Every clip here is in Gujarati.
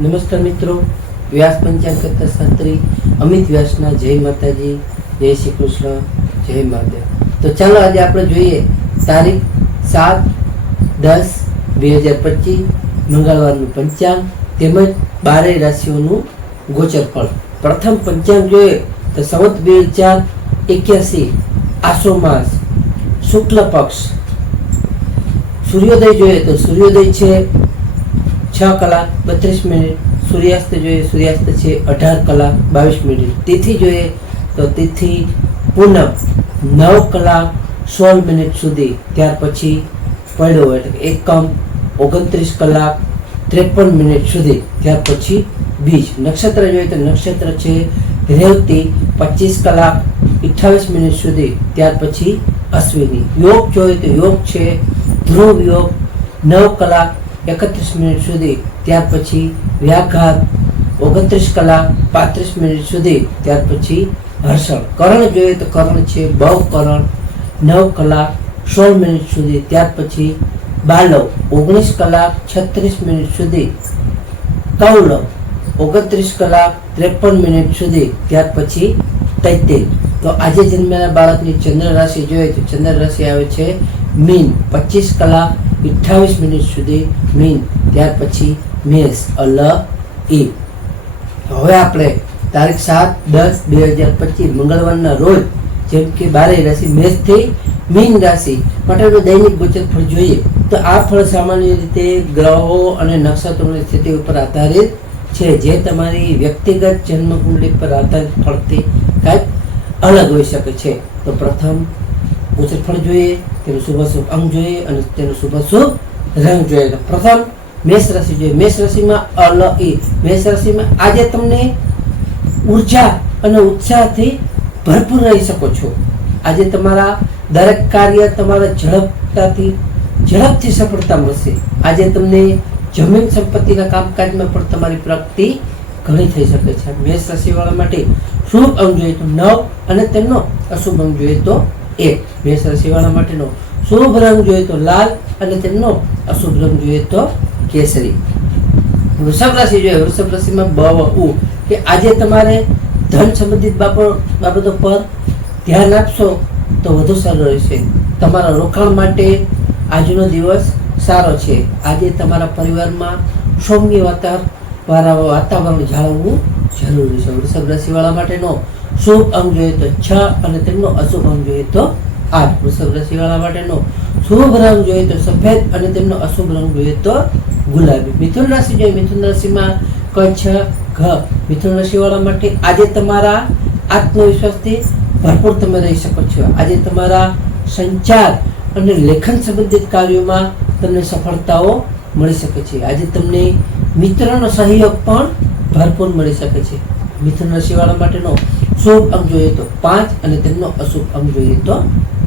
નમસ્કાર મિત્રો. વ્યાસ પંચાંગ કરતા શાસ્ત્રી અમિત વ્યાસના જય માતાજી, જય શ્રી કૃષ્ણ, જય મહાદેવ. તો ચાલો આજે આપણે જોઈએ તારીખ સાત દસ બે હજાર પચીસ, મંગળવારનું પંચાંગ તેમજ બારે રાશિઓનું ગોચર ફળ પ્રથમ પંચાંગ જોઈએ તો સંવત બે હજાર એક્યાસી આસો માસ, શુક્લ પક્ષ. સૂર્યોદય જોઈએ તો સૂર્યોદય છે છ કલાક બત્રીસ મિનિટ સૂર્યાસ્ત જોઈએ, સૂર્યાસ્ત છે અઢાર કલાક બાવીસ મિનિટ. તિથિ જોઈએ તો તિથિ પૂનમ નવ કલાક સોળ મિનિટ સુધી. ત્યાર પછી પડ્યો એટલે એકમ ઓગણત્રીસ કલાક ત્રેપન મિનિટ સુધી. ત્યાર પછી બીજ. નક્ષત્ર જોઈએ તો નક્ષત્ર છે રેવતી પચીસ કલાક અઠ્ઠાવીસ મિનિટ સુધી. ત્યાર પછી અશ્વિની. યોગ જોઈએ તો યોગ છે ધ્રુવ યોગ નવ કલાક એકત્રીસ મિનિટ સુધી, ત્યાર પછી વ્યાઘાત, ઓગણત્રીસ કલાક, પાંત્રીસ મિનિટ સુધી, ત્યાર પછી હર્ષણ. કરણ જોઈએ તો કરણ છે બહુ કરણ નવ કલાક, સોળ મિનિટ સુધી, ત્યાર પછી બાલવ, ઓગણીસ કલાક, છત્રીસ મિનિટ સુધી, કૌલવ, ઓગણત્રીસ કલાક, ત્રેપન મિનિટ સુધી, ત્યાર પછી તૈતેય તો આજે જન્મેલા બાળકની ચંદ્ર રાશિ જોઈએ તો ચંદ્ર રાશિ આવે છે મીન, પચીસ કલાક અઠ્ઠાવીસ મિનિટ સુધી મીન, ત્યાર પછી મેષ અલ ઈ હવે આપણે તારીખ સાત, દસ, બે હજાર પચીસ, મંગળવારના રોજ જેમ કે બારે રાશિ મેષથી મીન રાશિ માટેનું દૈનિક બચત ફળ જોઈએ, તો આ ફળ સામાન્ય રીતે ગ્રહો અને નક્ષત્રોની સ્થિતિ ઉપર આધારિત છે, જે તમારી વ્યક્તિગત જન્મ કુંડલી પર આધારિત ફળથી કાંઈક અલગ હોઈ શકે છે. તો પ્રથમ ગોચર જોઈએ, તેનું શુભ શુભ અંગ જોઈએ અને તેનું શુભ શુભ રંગ જોઈએ. પ્રથમ મેષ રાશિ જોઈએ. મેષ રાશિમાં અલ ઈ મેષ રાશિમાં આજે તમને ઊર્જા અને ઉત્સાહથી ભરપૂર રહી શકો છો. આજે તમારા દરેક કાર્ય તમારા ઝડપતાથી, ઝડપથી સફળતા મળશે. આજે તમને જમીન સંપત્તિના કામકાજમાં પણ તમારી પ્રગતિ ઘણી થઈ શકે છે. મેષ રાશિવાળા માટે શુભ અંગ જોઈએ. તો નવ અને તેમનો અશુભ અંગ જોઈએ તો એક મેષ રાશિવાળા માટેનો શુભ રંગ જોઈએ તો લાલ અને તેમનો અશુભ રંગ જોઈએ તો કેસરી. વૃષભ રાશિ જોઈએ, વૃષભ રાશિમાં બ ઉ કે આજે તમારે ધન સંબંધિત બાબતો પર ધ્યાન આપશો તો વધુ સારું રહેશે. તમારા રોકાણ માટે આજનો દિવસ સારો છે. આજે તમારા પરિવારમાં સૌમ્ય વાતાવરણ વાતાવરણ જાળવવું જરૂરી છે. વૃષભ રાશિવાળા માટેનો શુભ અંગ જોઈએ તો છ અને તેમનો અશુભ અંગ જોઈએ તો આઠ. વૃષભ રાશિવાળા માટેનો શુભ રંગ જોઈએ તો સફેદ અને તેમનો અશુભ રંગ જોઈએ તો ગુલાબી. મિથુન રાશિ જોઈએ મિથુન રાશિમાં કચ્છ, ઘ. મિથુન રાશિવાળા માટે આજે તમારા આત્મવિશ્વાસથી ભરપૂર તમે રહી શકો છો. આજે તમારા સંચાર અને લેખન સંબંધિત કાર્યોમાં તમને સફળતાઓ મળી શકે છે. આજે તમને મિત્રનો સહયોગ પણ ભરપૂર મળી શકે છે. મિથુન રાશિવાળા માટેનો શુભ અંક જોઈએ તો પાંચ અને તેમનો અશુભ અંક જોઈએ તો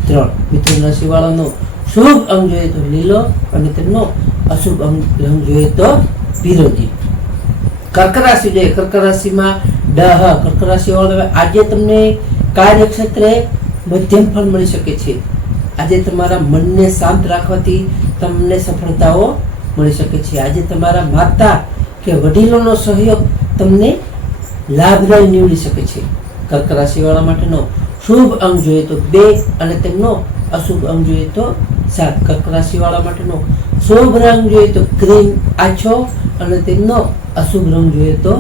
ત્રણ. મિથુન રાશિવાળાનો શુભ અંક જોઈએ તો લીલો અને તેમનો અશુભ અંક રંગ જોઈએ તો વિરોધી. કર્ક રાશિ જોઈએ. કર્ક રાશિમાં ડહ કર્ક રાશિ વાળા આજે તમને કાર્યક્ષેત્રે મધ્યમ ફળ મળી શકે છે. આજે તમારા મનને શાંત રાખવાથી તમને સફળતાઓ મળી શકે છે. આજે તમારા માતા કે વડીલોનો સહયોગ તમને લાભદાયી નીવડી શકે છે. કર્ક રાશિવાળા માટેનો શુભ અંગ જોઈએ તો બે અને તેમનો અશુભ અંગ જોઈએ તો સાત. કર્ક રાશિવાળા માટેનો શુભ રંગ જોઈએ તો ક્રીમ, આછો અને તેમનો અશુભ રંગ જોઈએ તો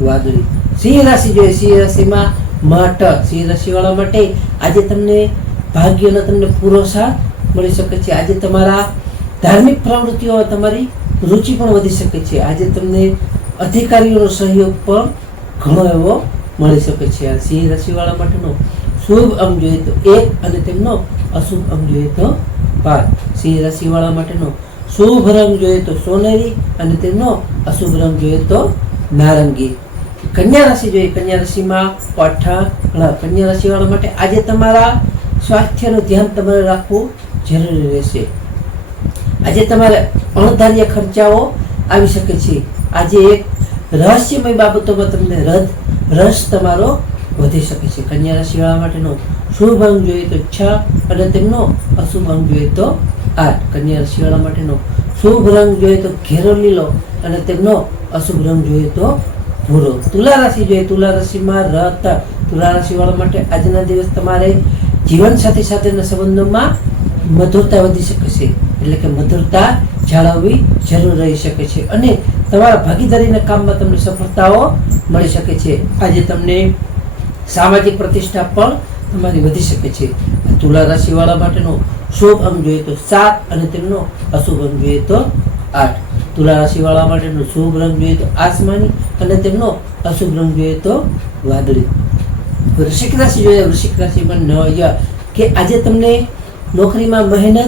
વાદળી. સિંહ રાશિ જોઈએ. સિંહ રાશિમાં મઠ. સિંહ રાશિવાળા માટે આજે તમને ભાગ્યનો તમને પૂરો મળી શકે છે. આજે તમારા ધાર્મિક પ્રવૃત્તિઓ તમારી રુચિ પણ વધી શકે છે. આજે તમને અધિકારીઓનો સહયોગ પણ ઘણો એવો મળી શકે છે. આ સિંહ રાશિવાળા માટેનો શુભ અંગ જોઈએ તો એક અને તેમનો અશુભ અંગ જોઈએ તો બાર. સિંહ રાશિવાળા માટેનો શુભ રંગ જોઈએ તો સોનેરી અને તેમનો અશુભ રંગ જોઈએ તો નારંગી. કન્યા રાશિ જોઈએ. કન્યા રાશિમાં પઠા કન્યા રાશિવાળા માટે આજે તમારા સ્વાસ્થ્યનું ધ્યાન તમારે રાખવું જરૂરી રહેશે. આજે તમારે અણધાર્ય ખર્ચાઓ આવી શકે છે. આજે એક રહસ્યમય બાબતોમાં તમને રદ રસ તમારો વધી શકે છે. કન્યા રાશિવાળા માટેનો શુભ અંગ જોઈએ તો છ અને તેમનો અશુભ અંગ જોઈએ તો આઠ. કન્યા રાશિવાળા માટેનો શુભ રંગ જોઈએ તો ઘેરો લીલો અને તેમનો અશુભ રંગ જોઈએ તો ભૂરો. તુલા રાશિ જોઈએ, તુલા રાશિમાં રથ તુલા રાશિ વાળા માટે આજના દિવસ તમારે જીવન સાથી સાથેના સંબંધોમાં મધુરતા વધી શકે છે. એટલે કે મધુરતા જાળવવી જરૂર રહી શકે છે. અને તમારા ભાગીદારીના કામમાં તમને સફળતાઓ મળી શકે છે. આજે તમને સામાજિક પ્રતિષ્ઠા પણ તમારી વધી શકે છે. તુલા રાશિ વાળા માટેનો શુભ અંગ જોઈએ તો સાત અને તેમનો અશુભ અંગ જોઈએ તો આઠ. તુલા રાશિવાળા માટેનો શુભ રંગ જોઈએ તો આસમાની અને તેમનો અશુભ રંગ જોઈએ તો વાદળી. વૃશ્ચિક રાશિ જોઈએ, વૃશ્ચિક રાશિમાં ન કે આજે તમને નોકરીમાં મહેનત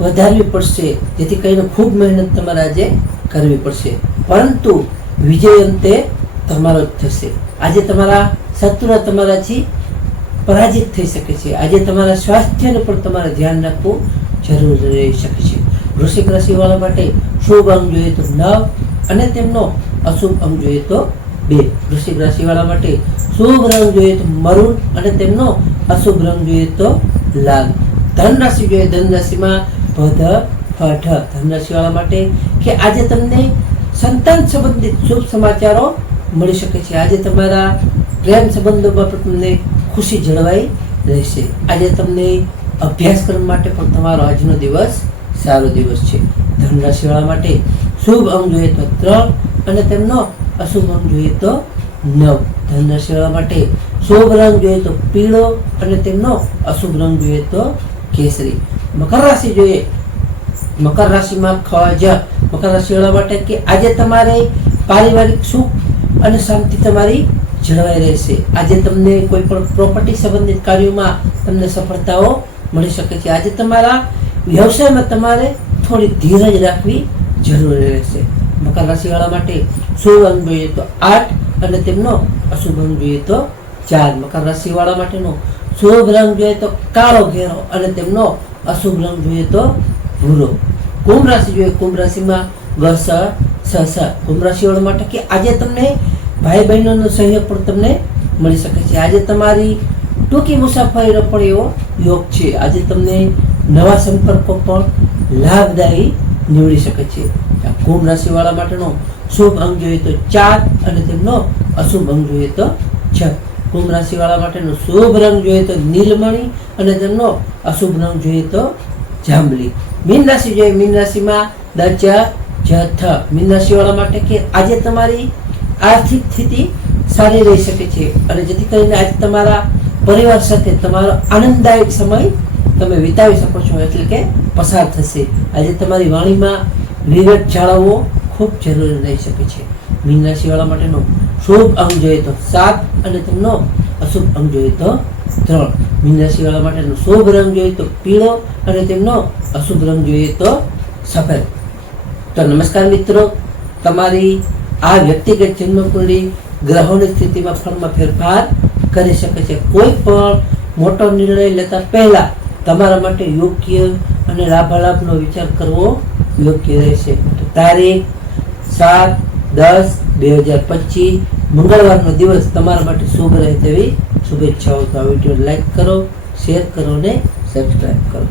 વધારવી પડશે. જેથી કરીને ખૂબ મહેનત તમારે આજે કરવી પડશે. પરંતુ વિજય અંતે તમારો જ થશે. આજે તમારા શત્રુ તમારાથી પરાજિત થઈ શકે છે. આજે તમારા સ્વાસ્થ્યને પણ તમારે ધ્યાન રાખવું જરૂર રહી શકે છે. વૃશ્ચિક રાશિવાળા માટે શુભ અંગ જોઈએ તો નવ અને તેમનો અશુભ અંગ જોઈએ તો બે. વૃશ્ચિક રાશિવાળા માટે શુભ રંગ જોઈએ તો મરૂન અને તેમનો અશુભ રંગ જોઈએ તો લાલ. ધન રાશિ જોઈએ ધન રાશિમાં ભધ ફઠ ધનરાશિવાળા માટે કે આજે તમને સંતાન સંબંધિત શુભ સમાચારો મળી શકે છે. આજે તમારા પ્રેમ સંબંધોમાં પણ તમને ખુશી જળવાઈ રહેશે. આજે તમને અભ્યાસક્રમ માટે પણ તમારો આજનો દિવસ સારો દિવસ છે. ધનરાશિવાળા માટે શુભ અંગ જોઈએ તો ત્રણ અને તેમનો અશુભ અંગ જોઈએ તો નવ. ધનરાશિવાળા માટે શુભ રંગ જોઈએ તો પીળો અને તેમનો અશુભ રંગ જોઈએ તો કેસરી. મકર રાશિ જોઈએ. મકર રાશિમાં ખજ, મકર રાશિવાળા માટે કે આજે તમારે પારિવારિક સુખ અને શાંતિ તમારી જળવાઈ રહેશે. આજે તમને કોઈ પણ પ્રોપર્ટી સંબંધિત કાર્યોમાં તમને સફળતાઓ મળી શકે છે. આજે તમારા વ્યવસાયમાં તમારે થોડી ધીરજ રાખવી જરૂરી રહેશે. મકર રાશિવાળા માટે શુભ અંગ જોઈએ તો આઠ અને તેમનો અશુભ અંગ જોઈએ તો ચાર. મકર રાશિવાળા માટેનો શુભ રંગ જોઈએ તો કાળો ઘેરો અને તેમનો અશુભ રંગ જોઈએ તો ભૂરો. કુંભ રાશિ જોઈએ, કુંભ રાશિમાં ગ, સ સ સ. કુંભ રાશિવાળા માટે કે આજે તમને ભાઈ બહેનોનો સહયોગ પણ તમને મળી શકે છે. આજે તમારી ટૂંકી મુસાફરીનો પણ એવો યોગ છે. આજે તમને નવા સંપર્કો પણ લાભદાયી નીવડી શકે છે. આ કુંભ રાશિવાળા માટેનો શુભ અંગ જોઈએ તો ચાર અને તેમનો અશુભ અંગ જોઈએ તો છ કુંભ રાશિવાળા માટેનો શુભ રંગ જોઈએ તો નીલમણી અને તેમનો અશુભ રંગ જોઈએ તો જાંબલી. મીન રાશિ જોઈએ, મીન રાશિમાં દચ, જથ. મીન રાશિવાળા માટે કે આજે તમારી આર્થિક સ્થિતિ સારી રહી શકે છે અને જેથી કરીને આજે તમારા પરિવાર સાથે તમારો આનંદદાયક સમય તમે વિતાવી શકો છો, એટલે કે પસાર થશે. આજે તમારી વાણીમાં વિવેક જાળવવો ખૂબ જરૂરી રહી શકે છે. મીન રાશિવાળા માટેનો શુભ અંગ જોઈએ તો સાત અને તેમનો અશુભ અંગ જોઈએ તો ત્રણ. મીન રાશિવાળા માટેનો શુભ રંગ જોઈએ તો પીળો અને તેમનો અશુભ રંગ જોઈએ તો સફેદ. તો નમસ્કાર મિત્રો, તમારી આ વ્યક્તિગત જન્મકુંડળી ગ્રહોની સ્થિતિમાં ફળમાં ફેરફાર કરી શકે છે. કોઈ પણ મોટો નિર્ણય લેતા પહેલા તમારા માટે યોગ્ય અને લાભાલાભનો વિચાર કરવો યોગ્ય રહેશે. તારીખ સાત દસ, બે હજાર પચીસ. મંગળવારનો દિવસ તમારા માટે શુભ રહે તેવી શુભેચ્છાઓ તો આ વીડિયો લાઈક કરો શેર કરો અને સબસ્ક્રાઈબ કરો.